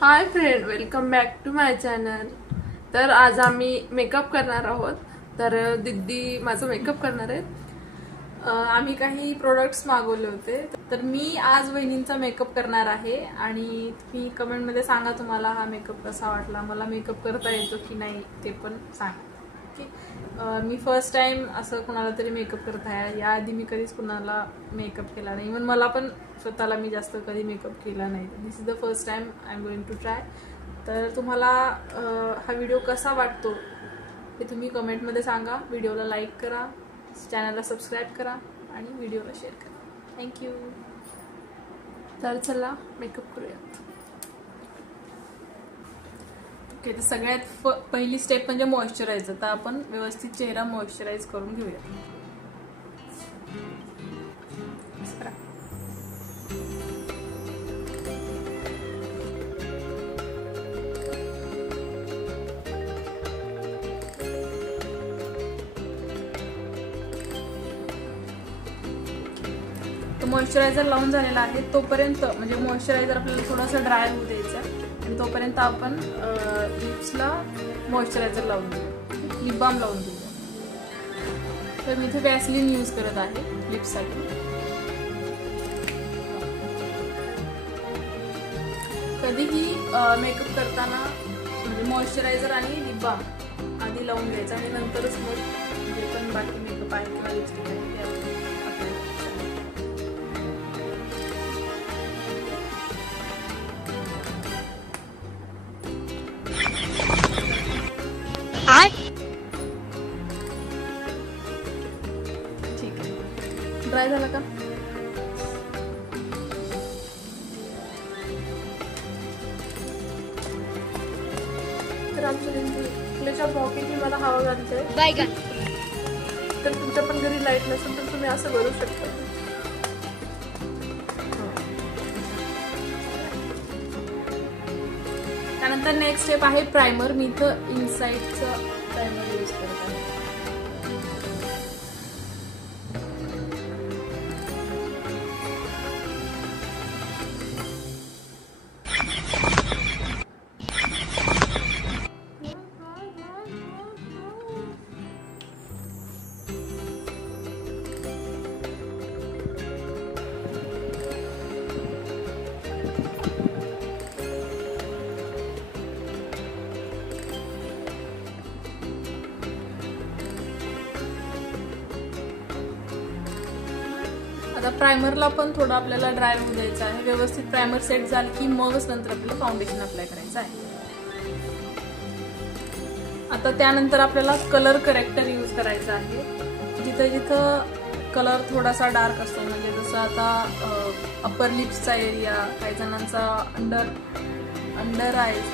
High friend, welcome back to my channel. तर आज आम्ही मेकअप करणार आहोत। तर दिदी माझा मेकअप करणार आहे। आम्ही काही प्रोडक्ट्स मागवले होते, तर मी आज वहिनींचा मेकअप करणार आहे। आणि तुम्ही कमेंट मध्ये सांगा तुम्हाला हा मेकअप कसा वाटला, मला मेकअप करता येतो की नाही ते पण सांगा। मी फर्स्ट टाइम असं कोणाला तरी मेकअप करत आहे। याआधी मी कधीच कोणाला मेकअप केला नाही, इवन मला पण स्वतःला मी जास्त कधी मेकअप केला नाही। This is the first time I am going to try. तर तुम्हाला हा व्हिडिओ कसा वाटतो हे तुम्ही कमेंटमध्ये सांगा। व्हिडिओला लाईक करा, चॅनलला सबस्क्राईब करा आणि व्हिडिओला शेअर करा। थँक्यू। तर चला मेकअप करूयात। ओके, तर सगळ्यात पहिली स्टेप म्हणजे मॉइश्चरायझर। तर आपण व्यवस्थित चेहरा मॉइश्चराइज करून घेऊया। तो मॉइश्चरायझर लावून झालेला आहे, तोपर्यंत म्हणजे मॉइश्चरायझर आपल्याला थोडासा ड्राय होऊ द्यायचा आणि तोपर्यंत आपण लिप्सला मॉइश्चरायझर लावून देऊ, लिप बाम लावून देऊ। तर मी इथे वॅसलीन यूज करत आहे लिप्ससाठी। कधीही मेकअप करताना म्हणजे मॉइश्चरायझर आणि लिप बाम आधी लावून घ्यायचं आणि नंतरच मग जे पण बाकी मेकअप आहे किंवा लिपस्टिक आहे ते अप्लाय करायचं। ठीक आहे, ड्राय झाला का? तर आमच्या पॉकेटली मला हवा घालते, तर तुमच्या पण घरी लाईट नसेल तर तुम्ही असं करू शकता। त्यानंतर नेक्स्ट स्टेप आहे प्रायमर। मी इथं इनसाइडचं प्रायमर यूज करत आहे। आता प्रायमरला पण थोडं आपल्याला ड्राय होऊ द्यायचं आहे। व्यवस्थित प्रायमर सेट झालं की मगच नंतर आपल्याला फाउंडेशन अप्लाय करायचं आहे। आता त्यानंतर आपल्याला कलर करेक्टर यूज करायचा आहे। जिथं जिथं कलर थोडासा डार्क असतो, म्हणजे जसं आता अप्पर लिप्सचा एरिया, काही जणांचा अंडर आयज,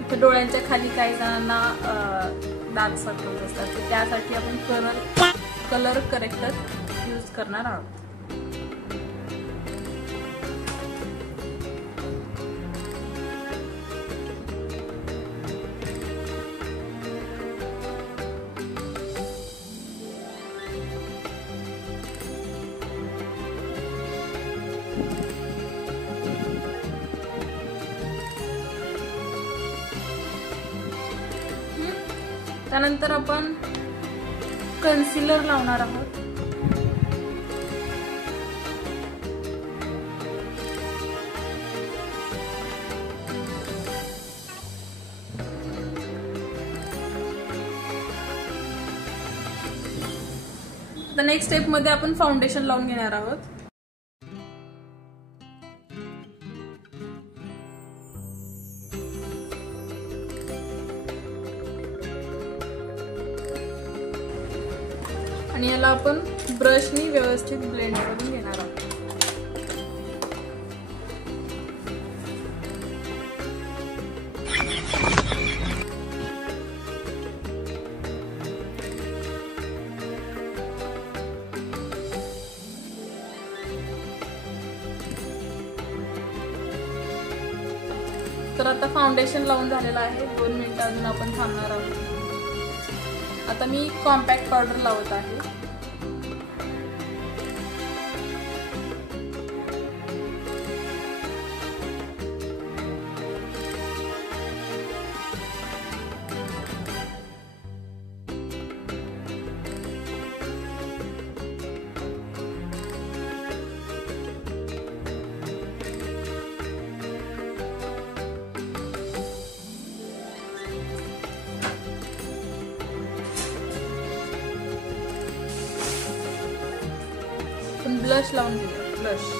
इथे डोळ्यांच्या खाली काही जणांना डार्क सर्कल्स असतात, तर त्यासाठी आपण कलर करेक्टर यूज करणार आहोत। त्यानंतर आपण कन्सिलर लावणार आहोत। तर नेक्स्ट स्टेप मध्ये आपण फाउंडेशन लावून घेणार आहोत। आणि याला आपण ब्रशनी व्यवस्थित ब्लेंड करून घेणार आहोत। तर आता फाउंडेशन लावून झालेलं आहे। 2 मिनिटं अजून आपण थांबणार आहोत। आता मी कॉम्पॅक्ट पावडर लावत आहे। ब्लश लावून घेऊया. ब्लश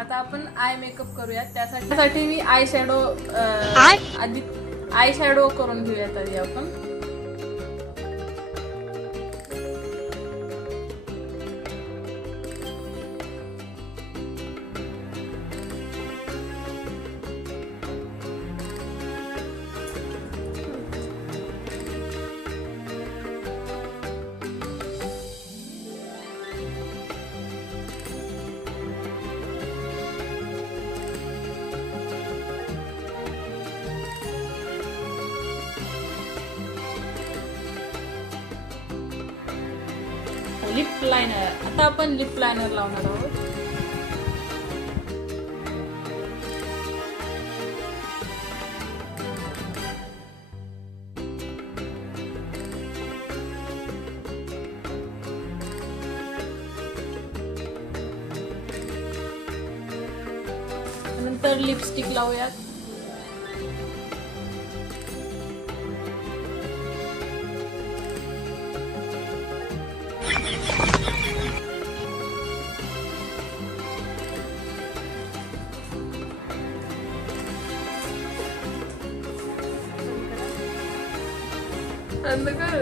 आता आपण आय मेकअप करूया. त्यासाठी मी आय शॅडो आधी आय शॅडो करून घेऊयात आधी आपण. Lip liner. आता आपण लिप लायनर लावणार आहोत. नंतर लिपस्टिक लावूयात. बंद करा.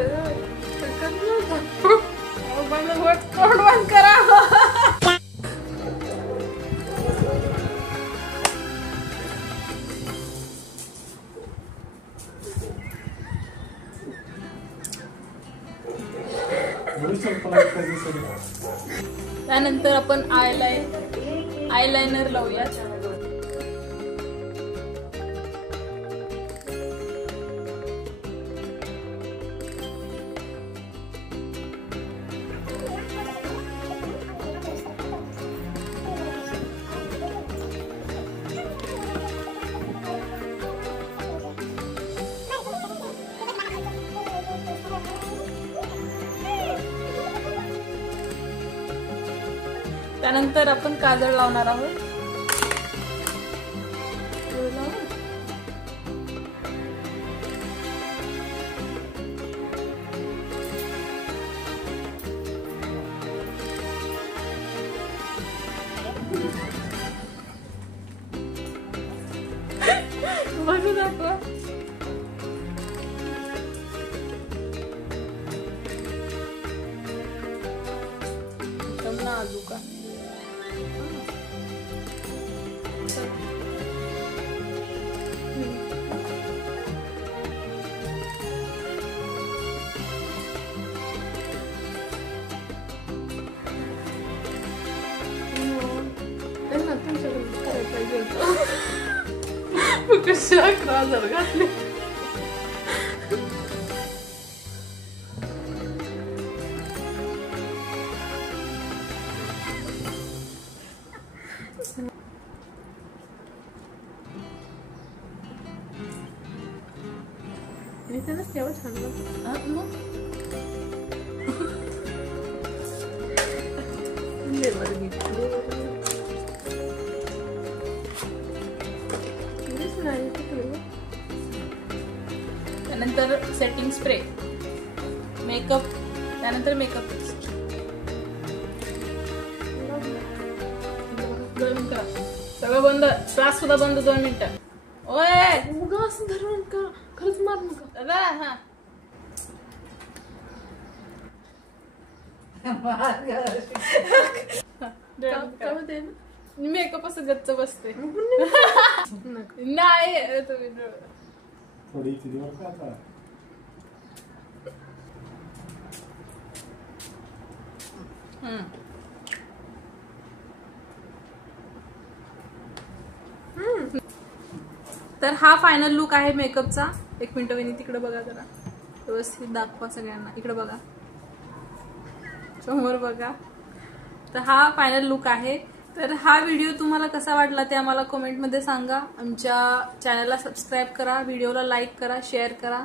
त्यानंतर आपण आयलाइनर लावूया. त्यानंतर आपण काजळ लावणार आहोत. बघू दाखवा. एकदम नाजूक आहे. कशी 11,000 घातले. त्यानंच तेव्हा छान त्यानंतर सेटिंग स्प्रे, मेकअप, त्यानंतर मेकअप सगळं बंद. त्रास सुद्धा बंद. 2 मिनिटं. ओय उगा असं धरून का खरंच मार नका. हा मेकअप असं गच्च बसते नाही तुम्ही थोडी तर हा फायनल लुक आहे मेकअपचा. 1 मिनिट विनी तिकडे बघा जरा व्यवस्थित दाखवा सगळ्यांना. इकडे बघा, समोर बघा. तर हा फायनल लुक आहे. तर हा व्हिडिओ तुम्हाला कसा वाटला ते आम्हाला कमेंटमध्ये सांगा. आमच्या चॅनलला सबस्क्राईब करा, व्हिडिओला लाईक करा, शेअर करा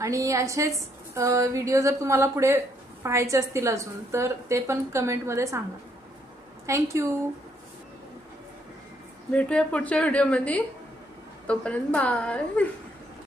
आणि असेच व्हिडिओ जर तुम्हाला पुढे पाहायचे असतील अजून तर ते पण कमेंटमध्ये सांगा. थँक्यू. भेटूया पुढच्या व्हिडिओमध्ये. तोपर्यंत बाय.